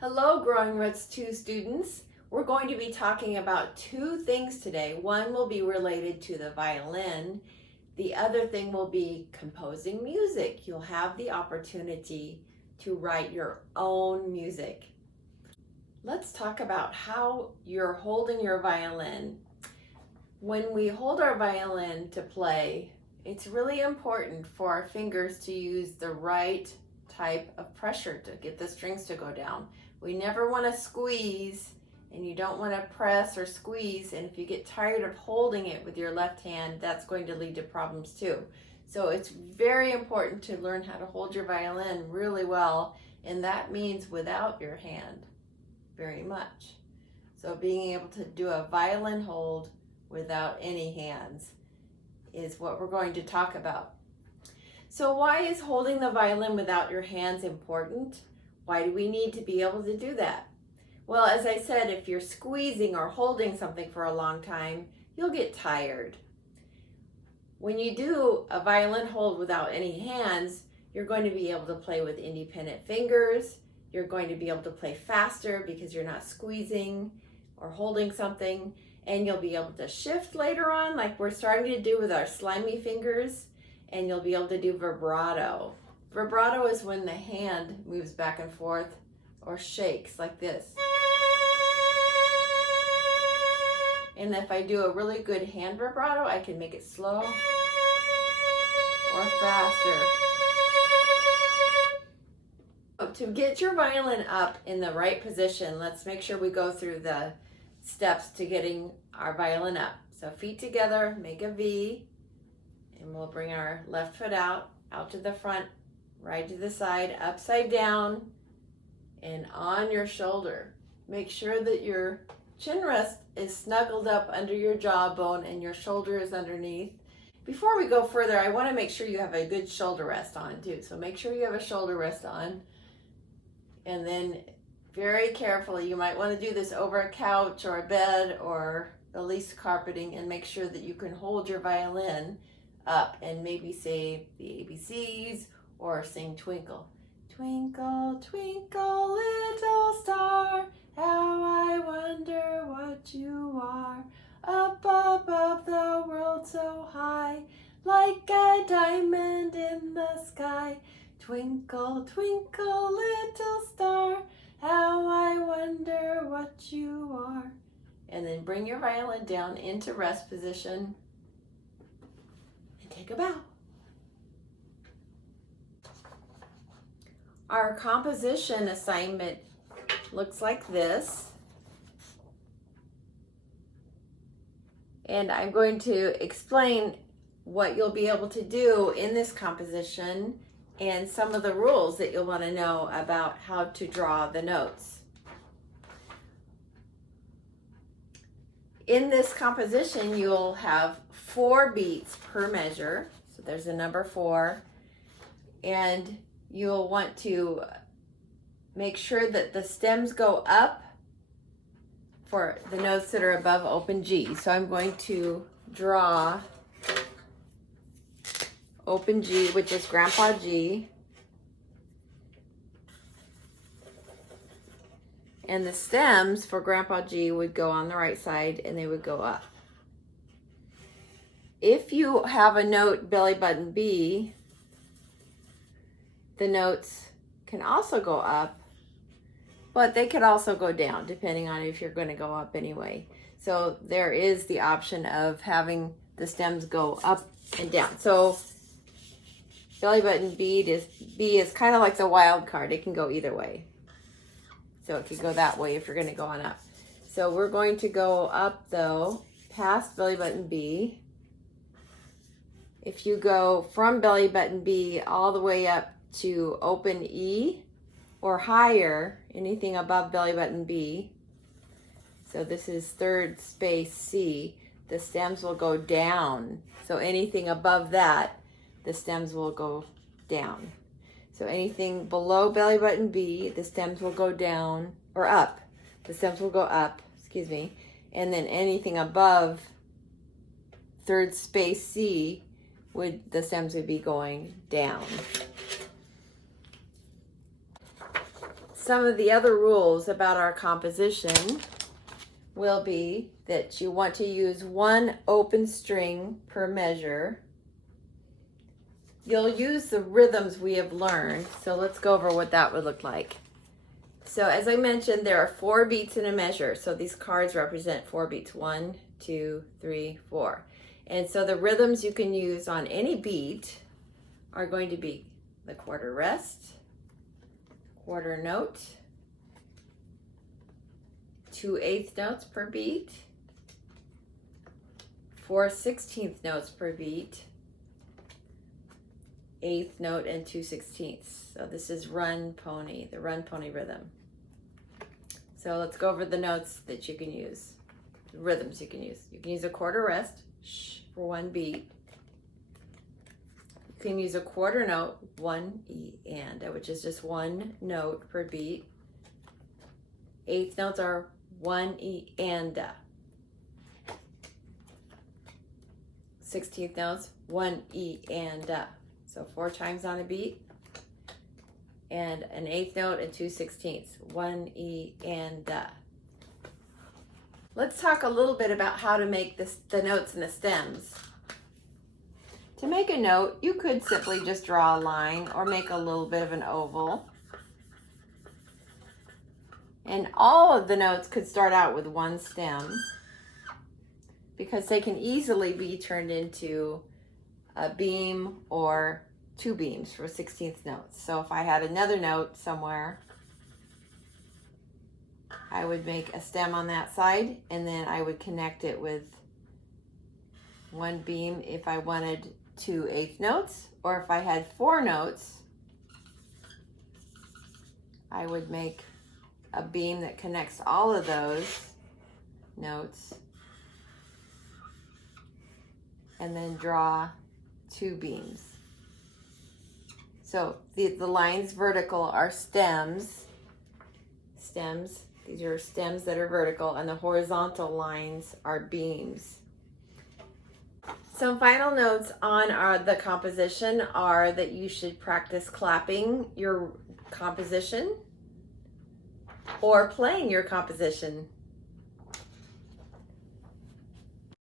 Hello, Growing Roots 2 students. We're going to be talking about two things today. One will be related to the violin. The other thing will be composing music. You'll have the opportunity to write your own music. Let's talk about how you're holding your violin. When we hold our violin to play, it's really important for our fingers to use the right type of pressure to get the strings to go down. We never want to squeeze, and you don't want to press or squeeze, and if you get tired of holding it with your left hand, that's going to lead to problems too. So it's very important to learn how to hold your violin really well, and that means without your hand very much. So being able to do a violin hold without any hands is what we're going to talk about. So why is holding the violin without your hands important? Why do we need to be able to do that? Well, as I said, if you're squeezing or holding something for a long time, you'll get tired. When you do a violin hold without any hands, you're going to be able to play with independent fingers. You're going to be able to play faster because you're not squeezing or holding something, and you'll be able to shift later on like we're starting to do with our slimy fingers, and you'll be able to do vibrato. Vibrato is when the hand moves back and forth or shakes like this. And if I do a really good hand vibrato, I can make it slow or faster. To get your violin up in the right position, let's make sure we go through the steps to getting our violin up. So feet together, make a V, and we'll bring our left foot out to the front, right to the side, upside down, and on your shoulder. Make sure that your chin rest is snuggled up under your jawbone and your shoulder is underneath. Before we go further, I want to make sure you have a good shoulder rest on too. So make sure you have a shoulder rest on. And then very carefully, you might want to do this over a couch or a bed or at least carpeting, and make sure that you can hold your violin up and maybe say the ABCs or sing Twinkle. Twinkle, twinkle, little star, how I wonder what you are. Up above the world so high, like a diamond in the sky. Twinkle, twinkle, little star, how I wonder what you are. And then bring your violin down into rest position and take a bow. Our composition assignment looks like this. And I'm going to explain what you'll be able to do in this composition and some of the rules that you'll want to know about how to draw the notes. In this composition, you'll have 4 beats per measure. So there's a number 4. And you'll want to make sure that the stems go up for the notes that are above open G. So I'm going to draw open G, which is Grandpa G. And the stems for Grandpa G would go on the right side and they would go up. If you have a note belly button B, the notes can also go up, but they could also go down depending on if you're going to go up anyway. So there is the option of having the stems go up and down. So belly button B is kind of like the wild card. It can go either way. So it could go that way if you're going to go on up. So we're going to go up though, past belly button B. If you go from belly button B all the way up to open E or higher, anything above belly button B, so this is third space C, the stems will go down. So anything above that, the stems will go down. So anything below belly button B, the stems will go down, or up. The stems will go up, excuse me. And then anything above third space C, the stems would be going down. some of the other rules about our composition will be that you want to use one open string per measure. You'll use the rhythms we have learned, so let's go over what that would look like. So as I mentioned, there are 4 beats in a measure, so these cards represent 4 beats, 1, 2, 3, 4. And so the rhythms you can use on any beat are going to be the quarter rest, quarter note, 2 eighth notes per beat, 4 16th notes per beat, eighth note, and 2 16ths. So this is run pony, the run pony rhythm. So let's go over the notes that you can use, the rhythms you can use. You can use a quarter rest, shh, for 1 beat. You can use a quarter note, 1 E and, which is just 1 note per beat. Eighth notes are 1 E and. 16th notes, 1 E and. So 4 times on a beat. And an eighth note and 2 16ths, 1 E and. Let's talk a little bit about how to make the notes and the stems. To make a note, you could simply just draw a line or make a little bit of an oval. And all of the notes could start out with 1 stem because they can easily be turned into a beam or 2 beams for 16th notes. So if I had another note somewhere, I would make a stem on that side and then I would connect it with 1 beam if I wanted 2 eighth notes, or if I had 4 notes, I would make a beam that connects all of those notes and then draw 2 beams. So the lines vertical are stems. These are stems that are vertical, and the horizontal lines are beams. Some final notes on the composition are that you should practice clapping your composition or playing your composition.